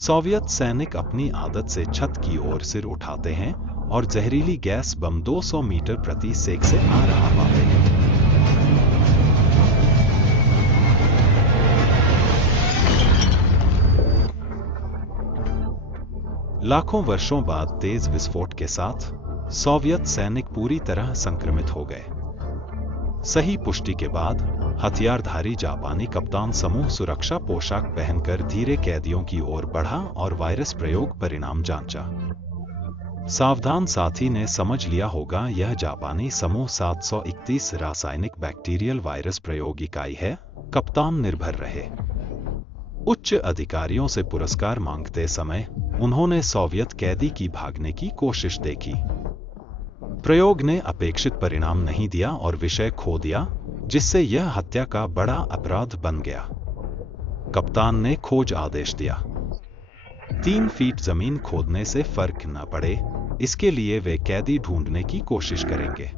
Soviet सैनिक अपनी आदत से छत की ओर सिर उठाते हैं और जहरीली गैस बम 200 मीटर प्रति सेक से आ रहा पाते हैं। लाखों वर्षों बाद तेज विस्फोट के साथ सोवियत सैनिक पूरी तरह संक्रमित हो गए। सही पुष्टि के बाद हथियारधारी जापानी कप्तान समूह सुरक्षा पोशाक पहनकर धीरे कैदियों की ओर बढ़ा और वायरस प्रयोग परिणाम जांचा। सावधान साथी ने समझ लिया होगा यह जापानी समूह 731 रासायनिक बैक्टीरियल वायरस प्रयोग इकाई है। कप्तान निर्भर रहे। उच्च अधिकारियों से पुरस्कार मांगते समय उन्होंने सोवियत कैदी की भागने की कोशिश देखी। प्रयोग ने अपेक्षित परिणाम नहीं दिया और विषय खो दिया, जिससे यह हत्या का बड़ा अपराध बन गया। कप्तान ने खोज आदेश दिया। 3 फीट जमीन खोदने से फर्क न पड़े, इसके लिए वे कैदी ढूंढने की कोशिश करेंगे।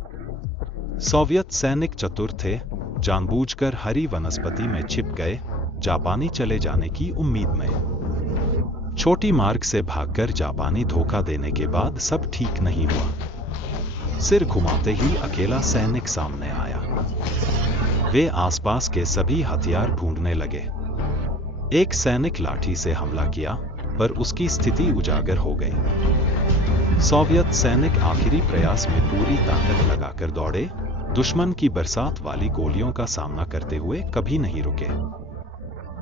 सोवियत सैनिक चतुर थे, जानबूझकर हरी वनस्पति में छिप गए, जापानी चले जाने की उम्मीद में। छोटी मार्ग से भागकर जापानी धोखा देने के बाद सब ठीक नहीं हुआ। सिर घुमाते ही अकेला सैनिक सामने आया। वे आसपास के सभी हथियार ढूंढने लगे। एक सैनिक लाठी से हमला किया, पर उसकी स्थिति उजागर हो गई। सोवियत सैनिक आखिरी प्रयास में पूरी ताकत लगाकर दौड़े, दुश्मन की बरसात वाली गोलियों का सामना करते हुए कभी नहीं रुके।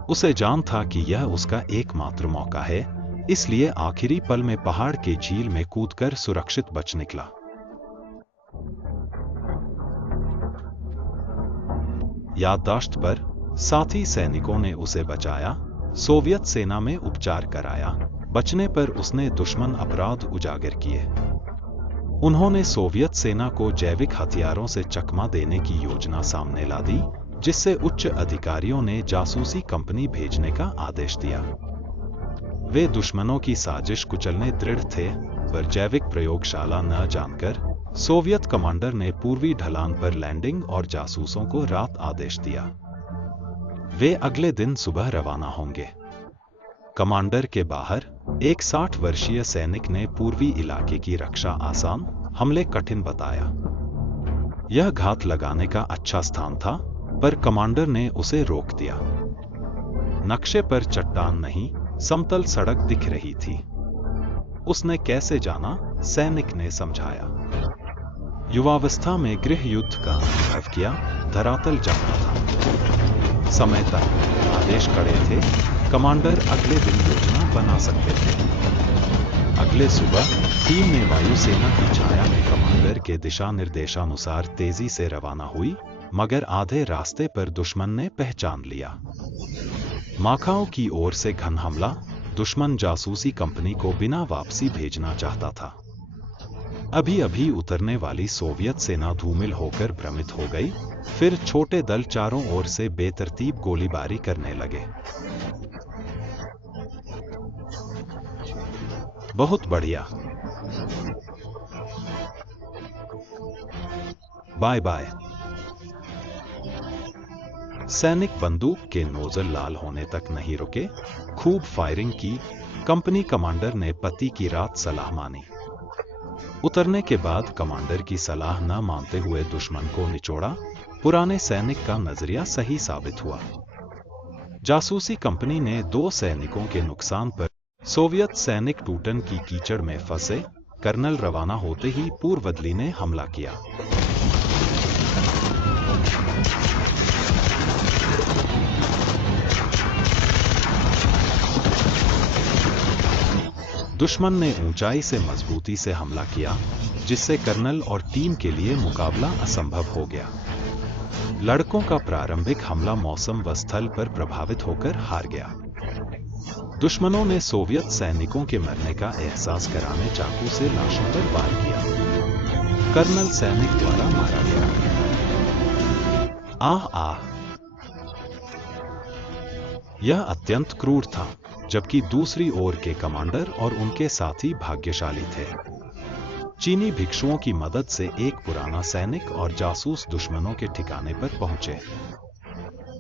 उसे जान था कि यह उसका एकमात्र मौका है, इसलिए आखिरी पल में पहाड़ के झील में कूदकर सुरक्षित बच निकला। याददाश्त पर साथी सैनिकों ने उसे बचाया, सोवियत सेना में उपचार कराया। बचने पर उसने दुश्मन अपराध उजागर किए। उन्होंने सोवियत सेना को जैविक हथियारों से चकमा देने की योजना सामने ला दी, जिससे उच्च अधिकारियों ने जासूसी कंपनी भेजने का आदेश दिया। वे दुश्मनों की साजिश कुचलने दृढ़ थे, पर जैविक प्रयोगशाला न जानकर सोवियत कमांडर ने पूर्वी ढलान पर लैंडिंग और जासूसों को रात आदेश दिया। वे अगले दिन सुबह रवाना होंगे। कमांडर के बाहर एक 60 वर्षीय सैनिक ने पूर्वी इलाके की रक्षा आसान, हमले कठिन बताया। यह घात लगाने का अच्छा स्थान था, पर कमांडर ने उसे रोक दिया। नक्शे पर चट्टान नहीं, समतल सड़क दिख रही थी। उसने कैसे जाना? सैनिक ने समझाया। युवावस्था में गृह युद्ध का अनुभव किया, धरातल जानता था। समय तक आदेश कड़े थे, कमांडर अगले दिन योजना बना सकते थे। अगले सुबह टीम ने वायुसेना की छाया में कमांडर के दिशा निर्देशानुसार तेजी से रवाना हुई, मगर आधे रास्ते पर दुश्मन ने पहचान लिया। माकाओ की ओर से घन हमला। दुश्मन जासूसी कंपनी को बिना वापसी भेजना चाहता था। अभी अभी उतरने वाली सोवियत सेना धूमिल होकर भ्रमित हो गई। फिर छोटे दल चारों ओर से बेतरतीब गोलीबारी करने लगे। बहुत बढ़िया, बाय बाय। सैनिक बंदूक के नोजल लाल होने तक नहीं रुके, खूब फायरिंग की। कंपनी कमांडर ने पति की रात सलाह मानी। उतरने के बाद कमांडर की सलाह न मानते हुए दुश्मन को निचोड़ा। पुराने सैनिक का नजरिया सही साबित हुआ। जासूसी कंपनी ने 2 सैनिकों के नुकसान पर सोवियत सैनिक टूटन की कीचड़ में फंसे। कर्नल रवाना होते ही पूर्वदली ने हमला किया। दुश्मन ने ऊंचाई से मजबूती से हमला किया, जिससे कर्नल और टीम के लिए मुकाबला असंभव हो गया। लड़कों का प्रारंभिक हमला मौसम व स्थल पर प्रभावित होकर हार गया। दुश्मनों ने सोवियत सैनिकों के मरने का एहसास कराने चाकू से लाशों पर वार किया। कर्नल सैनिक द्वारा मारा गया। आह आह, यह अत्यंत क्रूर था। जबकि दूसरी ओर के कमांडर और उनके साथी भाग्यशाली थे। चीनी भिक्षुओं की मदद से एक पुराना सैनिक और जासूस दुश्मनों के ठिकाने पर पहुंचे।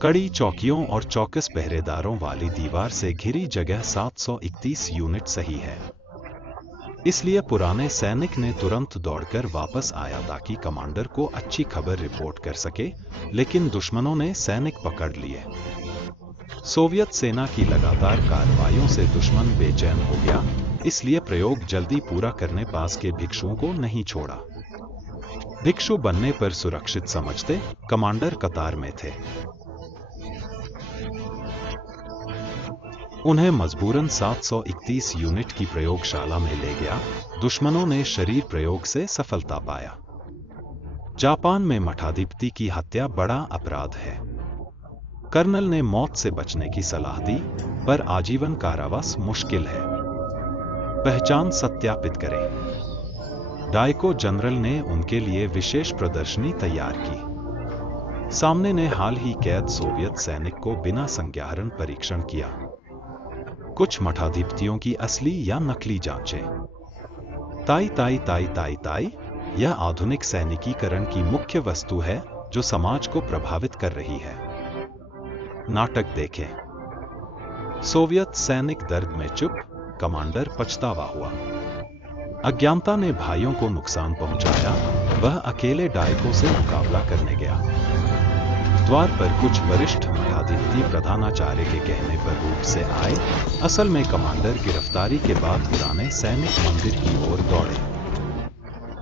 कड़ी चौकियों और चौकस पहरेदारों वाली दीवार से घिरी जगह 731 यूनिट सही है। इसलिए पुराने सैनिक ने तुरंत दौड़कर वापस आया ताकि कमांडर को अच्छी खबर रिपोर्ट कर सके, लेकिन दुश्मनों ने सैनिक पकड़ लिए। सोवियत सेना की लगातार कार्रवाइयों से दुश्मन बेचैन हो गया, इसलिए प्रयोग जल्दी पूरा करने पास के भिक्षुओं को नहीं छोड़ा। भिक्षु बनने पर सुरक्षित समझते कमांडर कतार में थे। उन्हें मजबूरन 731 यूनिट की प्रयोगशाला में ले गया। दुश्मनों ने शरीर प्रयोग से सफलता पाया। जापान में मठाधिपति की हत्या बड़ा अपराध है। कर्नल ने मौत से बचने की सलाह दी, पर आजीवन कारावास मुश्किल है। पहचान सत्यापित करें। डायको जनरल ने उनके लिए विशेष प्रदर्शनी तैयार की। सामने ने हाल ही कैद सोवियत सैनिक को बिना संज्ञाहरण परीक्षण किया। कुछ मठाधिपतियों की असली या नकली जांचें। ताई ताई ताई ताई ताई, यह आधुनिक सैनिकीकरण की मुख्य वस्तु है जो समाज को प्रभावित कर रही है। नाटक देखें। सोवियत सैनिक दर्द में चुप, कमांडर पछतावा हुआ। अज्ञानता ने भाइयों को नुकसान पहुंचाया, वह अकेले डायको से मुकाबला करने गया। द्वार पर कुछ वरिष्ठ मठाधिपति प्रधानाचार्य के कहने पर रूप से आए। असल में कमांडर गिरफ्तारी के बाद पुराने सैनिक मंदिर की ओर दौड़े।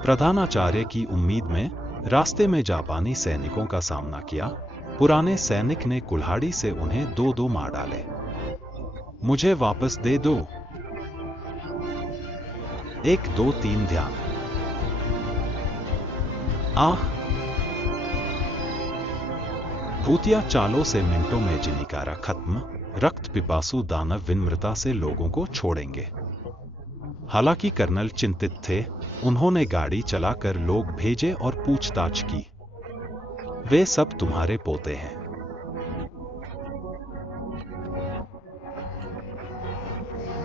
प्रधानाचार्य की उम्मीद में रास्ते में जापानी सैनिकों का सामना किया। पुराने सैनिक ने कुल्हाड़ी से उन्हें दो दो मार डाले। मुझे वापस दे दो। 1 2 3 ध्यान। आह! भूतिया चालों से मिनटों में जिनिकारा खत्म। रक्त पिपासु दानव विनम्रता से लोगों को छोड़ेंगे। हालांकि कर्नल चिंतित थे। उन्होंने गाड़ी चलाकर लोग भेजे और पूछताछ की। वे सब तुम्हारे पोते हैं।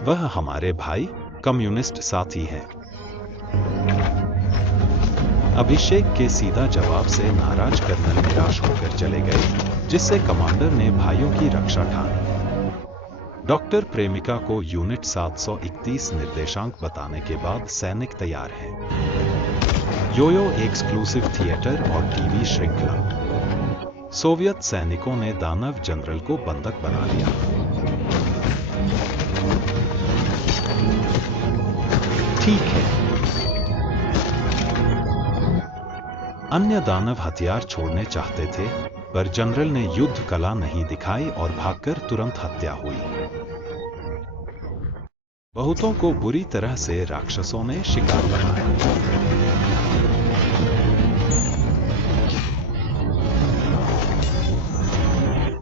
वह हमारे भाई कम्युनिस्ट साथी हैं। अभिषेक के सीधा जवाब से नाराज कर्नल निराश होकर चले गए, जिससे कमांडर ने भाइयों की रक्षा ठानी। डॉक्टर प्रेमिका को यूनिट 731 निर्देशांक बताने के बाद सैनिक तैयार हैं। योयो एक्सक्लूसिव थिएटर और टीवी श्रृंखला। सोवियत सैनिकों ने दानव जनरल को बंधक बना लिया। ठीक है। अन्य दानव हथियार छोड़ने चाहते थे, पर जनरल ने युद्ध कला नहीं दिखाई और भागकर तुरंत हत्या हुई। बहुतों को बुरी तरह से राक्षसों ने शिकार बनाया।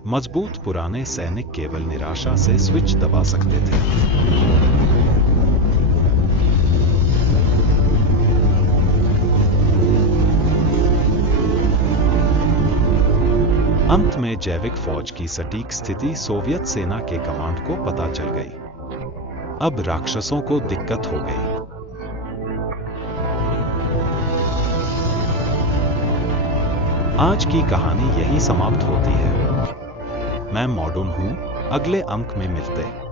मजबूत पुराने सैनिक केवल निराशा से स्विच दबा सकते थे। अंत में जैविक फौज की सटीक स्थिति सोवियत सेना के कमांड को पता चल गई। अब राक्षसों को दिक्कत हो गई। आज की कहानी यही समाप्त होती है। मैं मॉडर्न हूं। अगले अंक में मिलते हैं।